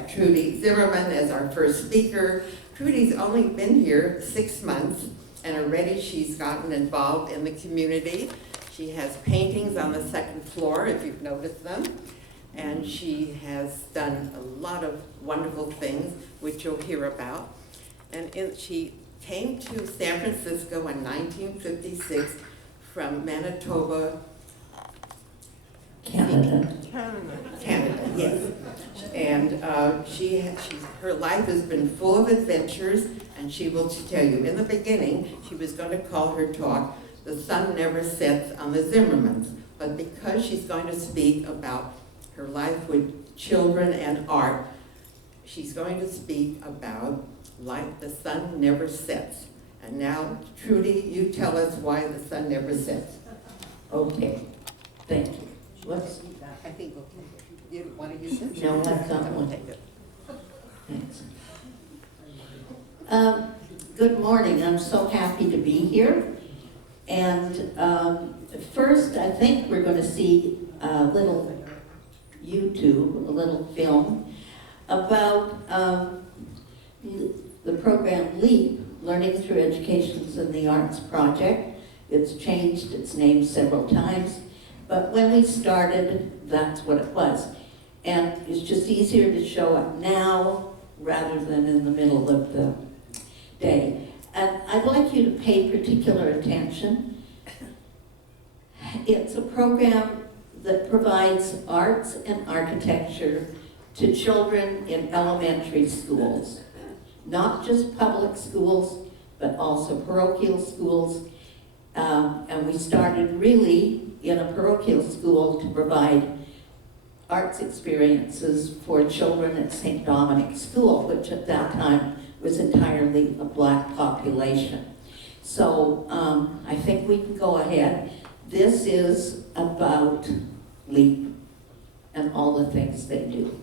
Trudy Zimmerman as our first speaker. Trudy's only been here 6 months, and already she's gotten involved in the community. She has paintings on the second floor, if you've noticed them, and she has done a lot of wonderful things, which you'll hear about. She came to San Francisco in 1956 from Manitoba, Canada, yes. And her life has been full of adventures, and she will tell you. In the beginning, she was going to call her talk, "The Sun Never Sets on the Zimmermans." But because she's going to speak about her life with children and art, she's going to speak about "Like the Sun Never Sets." And now, Trudy, you tell us why the sun never sets. Okay, thank you. I think we'll take it. You want to use it? No, I've got We'll one. take it. Thanks. Good morning. I'm so happy to be here. And first, I think we're going to see a little YouTube, a little film about the program LEAP, Learning Through Educations in the Arts Project. It's changed its name several times, but when we started, that's what it was. And it's just easier to show it now rather than in the middle of the day. And I'd like you to pay particular attention. It's a program that provides arts and architecture to children in elementary schools. Not just public schools, but also parochial schools. And we started really in a parochial school to provide arts experiences for children at St. Dominic's School, which at that time was entirely a Black population. So I think we can go ahead. This is about LEAP and all the things they do.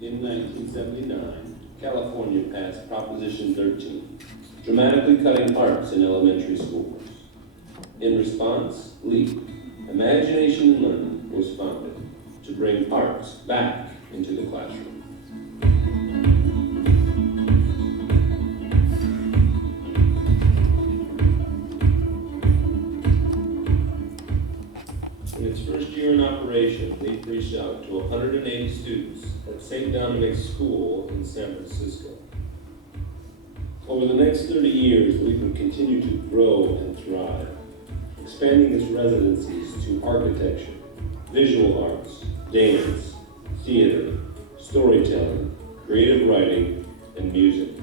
In 1979, California passed Proposition 13, dramatically cutting arts in elementary schools. In response, LEAP, Imagination and Learning, was founded to bring arts back into the classroom. In its first year in operation, LEAP reached out to 180 students at St. Dominic's School in San Francisco. Over the next 30 years, LEAP would continue to grow and thrive, expanding its residencies to architecture, visual arts, dance, theater, storytelling, creative writing, and music.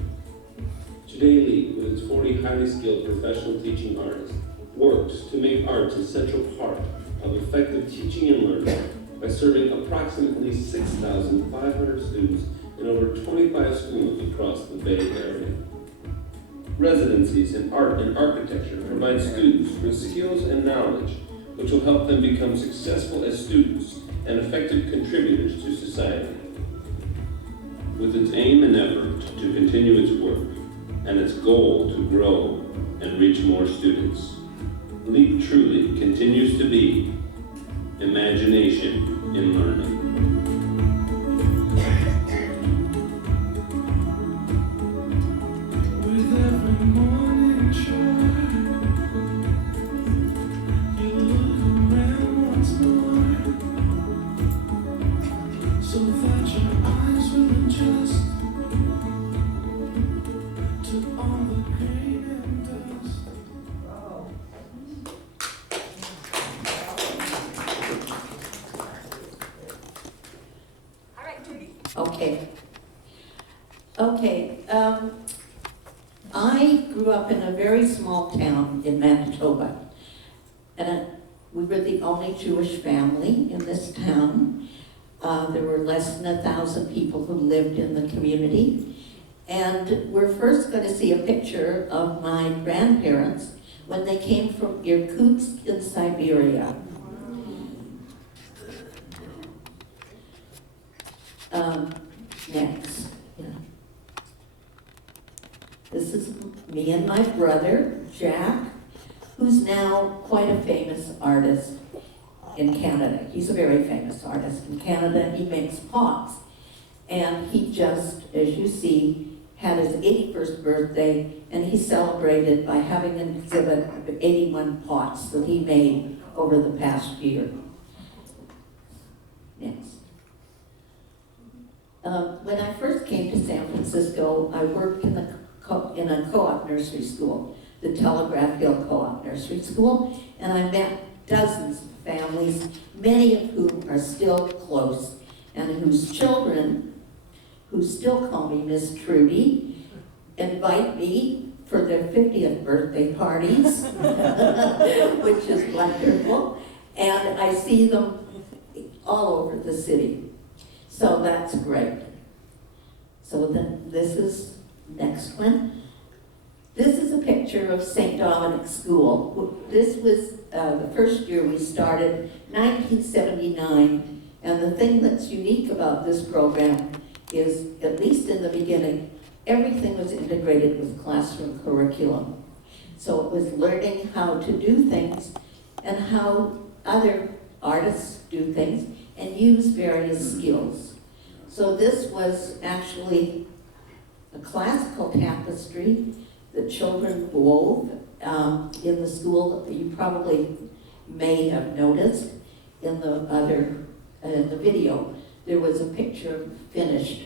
Today, LEAP, with its 40 highly skilled professional teaching artists, works to make arts a central part of effective teaching and learning by serving approximately 6,500 students in over 25 schools across the Bay Area. Residencies in art and architecture provide students with skills and knowledge which will help them become successful as students and effective contributors to society. With its aim and effort to continue its work and its goal to grow and reach more students, LEAP truly continues to be imagination in learning. With every morning shore, you look around once more, so that your eyes will adjust to all the grain and dust. Okay. I grew up in a very small town in Manitoba, and we were the only Jewish family in this town. There were less than 1,000 people who lived in the community, and we're first going to see a picture of my grandparents when they came from Irkutsk in Siberia. my brother, Jack, who's now quite a famous artist in Canada. He's a very famous artist in Canada. He makes pots. And he just, as you see, had his 81st birthday, and he celebrated by having an exhibit of 81 pots that he made over the past year. Next. When I first came to San Francisco, I worked in a co-op nursery school, the Telegraph Hill Co-op Nursery School, and I met dozens of families, many of whom are still close, and whose children, who still call me Miss Trudy, invite me for their 50th birthday parties, which is wonderful, and I see them all over the city. So that's great. So then this is next one. This is a picture of St. Dominic's School. This was the first year we started, 1979, and the thing that's unique about this program is, at least in the beginning, everything was integrated with classroom curriculum. So it was learning how to do things and how other artists do things and use various skills. So this was actually a classical tapestry that children wove in the school that you probably may have noticed in the video. There was a picture of finished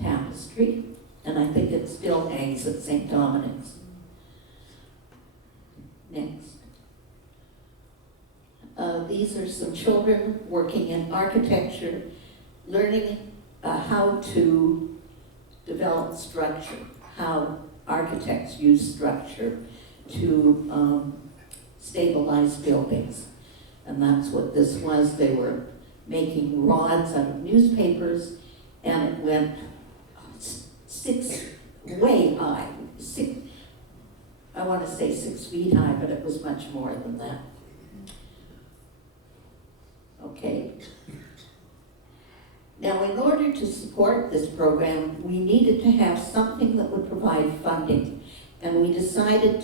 tapestry, and I think it still hangs at St. Dominic's. Next. These are some children working in architecture, learning how to develop structure, how architects use structure to stabilize buildings. And that's what this was. They were making rods out of newspapers, and it went way high. I want to say 6 feet high, but it was much more than that. Okay. Now, in order to support this program, we needed to have something that would provide funding. And we decided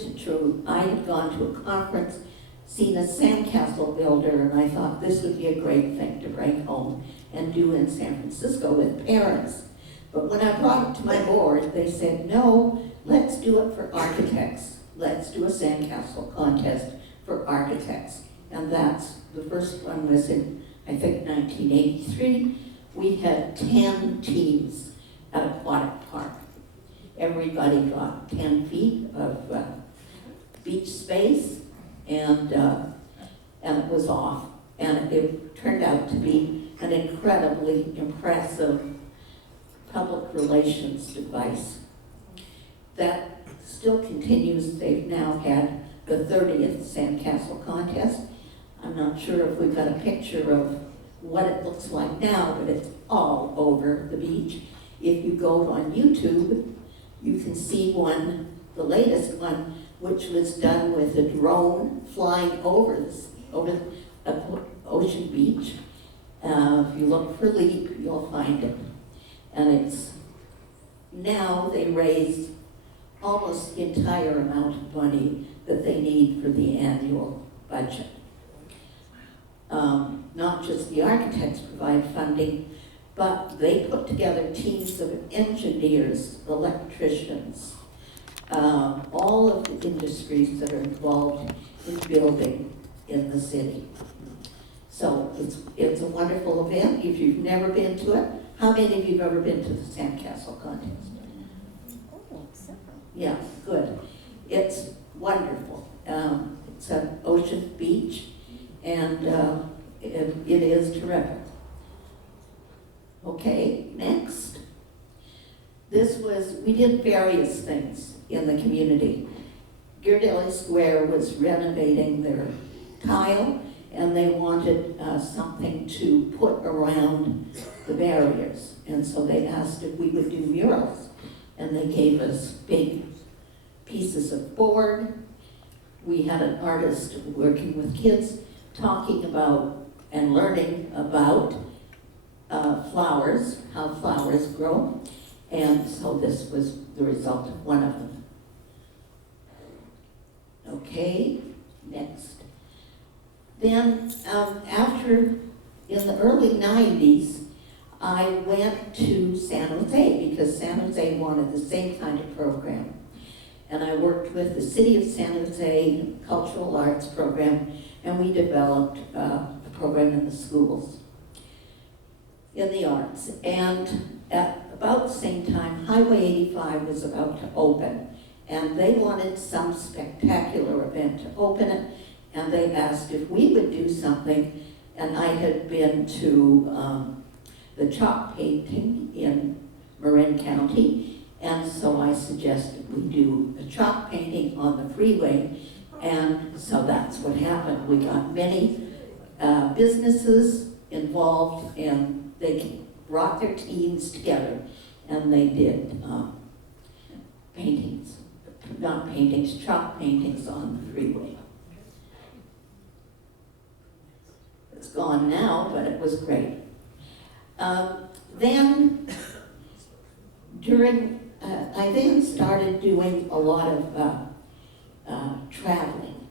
I had gone to a conference, seen a sandcastle builder, and I thought this would be a great thing to bring home and do in San Francisco with parents. But when I brought it to my board, they said, no, let's do it for architects. Let's do a sandcastle contest for architects. And that's, the first one was in, I think, 1983. We had 10 teams at Aquatic Park. Everybody got 10 feet of beach space, and it was off. And it turned out to be an incredibly impressive public relations device. That still continues. They've now had the 30th Sandcastle contest. I'm not sure if we've got a picture of what it looks like now, but it's all over the beach. If you go on YouTube, you can see one, the latest one, which was done with a drone flying over the ocean beach. If you look for LEAP, you'll find it. And it's, now they raised almost the entire amount of money that they need for the annual budget. Not just the architects provide funding, but they put together teams of engineers, electricians, all of the industries that are involved in building in the city. So it's a wonderful event. If you've never been to it, how many of you have ever been to the Sandcastle contest? Oh, several. Yeah, good. It's wonderful. It's an ocean beach, and it is terrific. Okay, next. We did various things in the community. Ghirardelli Square was renovating their tile, and they wanted something to put around the barriers. And so they asked if we would do murals, and they gave us big pieces of board. We had an artist working with kids, talking about and learning about flowers, how flowers grow. And so this was the result of one of them. Okay, next. Then, in the early 90s, I went to San Jose because San Jose wanted the same kind of program. And I worked with the City of San Jose Cultural Arts Program, and we developed a program in the schools in the arts. And at about the same time, Highway 85 was about to open, and they wanted some spectacular event to open it, and they asked if we would do something, and I had been to the chalk painting in Marin County, and so I suggested we do a chalk painting on the freeway, and so that's what happened. We got many businesses involved, and they brought their teams together, and they did paintings, not paintings, chalk paintings on the freeway. It's gone now, but it was great. Then, I then started doing a lot of traveling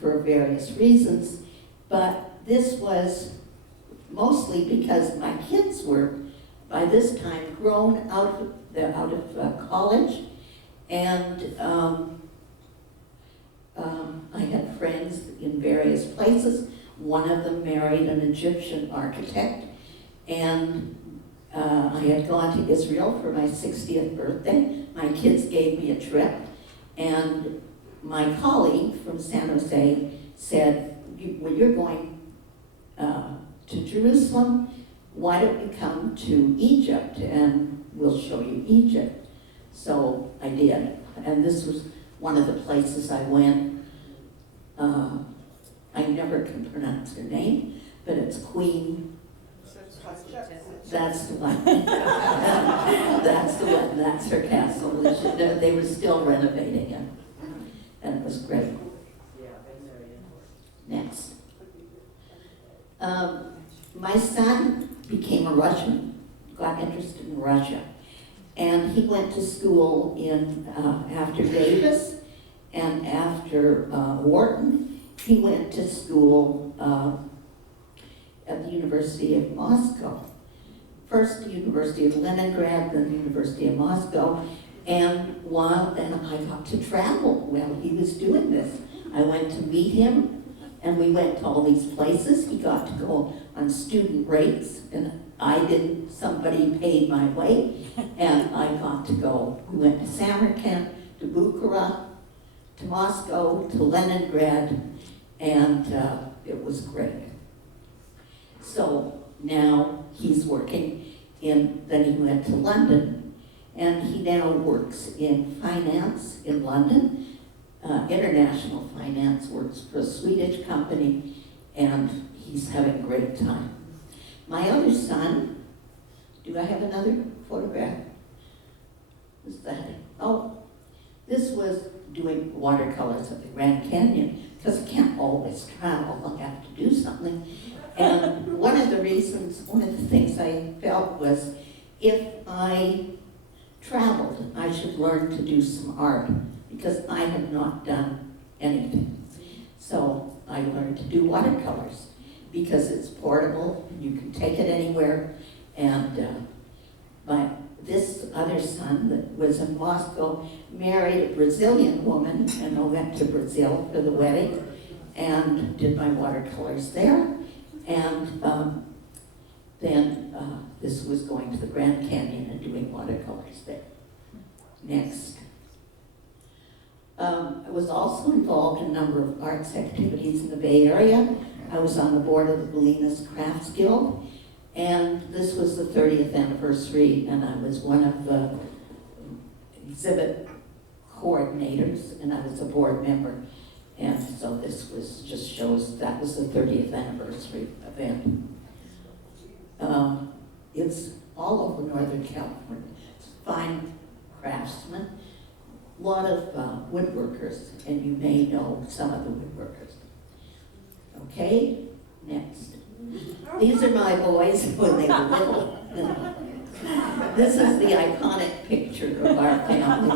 for various reasons, but this was mostly because my kids were, by this time, grown out of college, and I had friends in various places. One of them married an Egyptian architect, and I had gone to Israel for my 60th birthday. My kids gave me a trip, and my colleague from San Jose said, well, you're going to Jerusalem, why don't you come to Egypt and we'll show you Egypt. So I did, and this was one of the places I went. I never can pronounce her name, but it's Queen. That's the one. That's the one. That's her castle. They were still renovating it, and it was great. Next. My son became a Russian, got interested in Russia, and he went to school after Davis and after Wharton. He went to school at the University of Moscow. First the University of Leningrad, then the University of Moscow, and then I got to travel while he was doing this. I went to meet him, and we went to all these places. He got to go on student rates, and I didn't. Somebody paid my way, and I got to go. We went to Samarkand, to Bukhara, to Moscow, to Leningrad, and it was great. So now he's working then he went to London, and he now works in finance in London, international finance, works for a Swedish company, and he's having a great time. My other son, do I have another photograph? What's that? Oh, this was doing watercolors at the Grand Canyon, because I can't always travel, I have to do something. And one of the things I felt was, if I traveled, I should learn to do some art, because I had not done anything. So I learned to do watercolors, because it's portable, you can take it anywhere, and this other son that was in Moscow married a Brazilian woman, and I went to Brazil for the wedding and did my watercolors there. And then this was going to the Grand Canyon and doing watercolors there. Next. I was also involved in a number of arts activities in the Bay Area. I was on the board of the Bolinas Crafts Guild, and this was the 30th anniversary, and I was one of the exhibit coordinators, and I was a board member. And so this just shows that was the 30th anniversary event. It's all over Northern California. It's fine craftsmen, a lot of woodworkers, and you may know some of the woodworkers. Okay, next. These are my boys when they were little. This is the iconic picture of our family.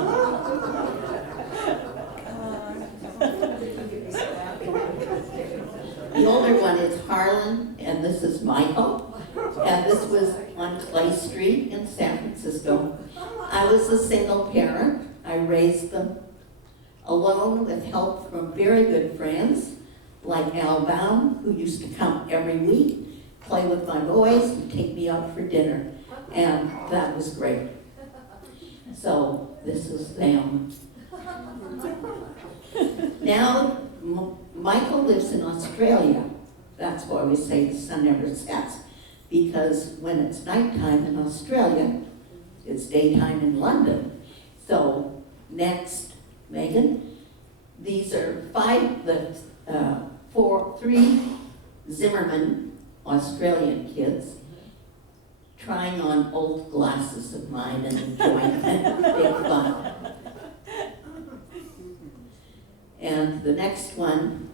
The older one is Harlan, and this is Michael. And this was on Clay Street in San Francisco. I was a single parent. I raised them alone with help from very good friends like Al Baum, who used to come every week, play with my boys, and take me out for dinner. And that was great. So this is them. Now, Michael lives in Australia. That's why we say the sun never sets. Because when it's nighttime in Australia, it's daytime in London. So next, Megan, these are three Zimmerman Australian kids trying on old glasses of mine and enjoying it. Big fun. And the next one,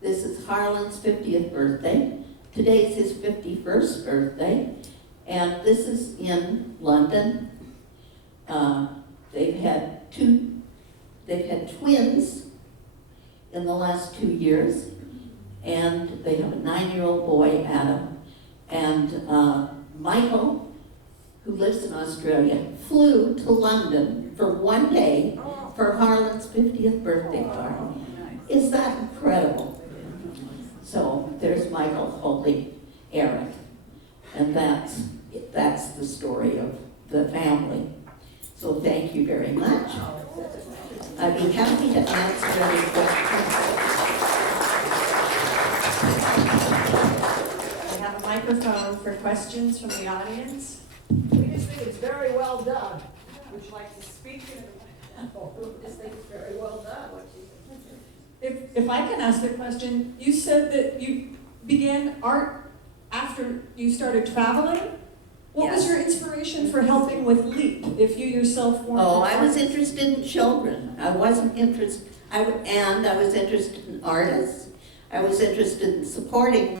this is Harlan's 50th birthday. Today's his 51st birthday, and this is in London. They've had twins in the last 2 years, and they have a 9-year-old boy, Adam. And Michael, who lives in Australia, flew to London for 1 day for Harlan's 50th birthday party. Is that incredible? So there's Michael holding Eric, and that's the story of the family. So thank you very much. I'd be happy to answer any questions. I have a microphone for questions from the audience. We just think it's very well done. Would you like to speak? We just think it's very well done. If I can ask a question, you said that you began art after you started traveling. What was Yes. your inspiration for helping with LEAP, if you yourself weren't? Oh, an I was artist? interested in children. I wasn't interested, I was interested in artists. I was interested in supporting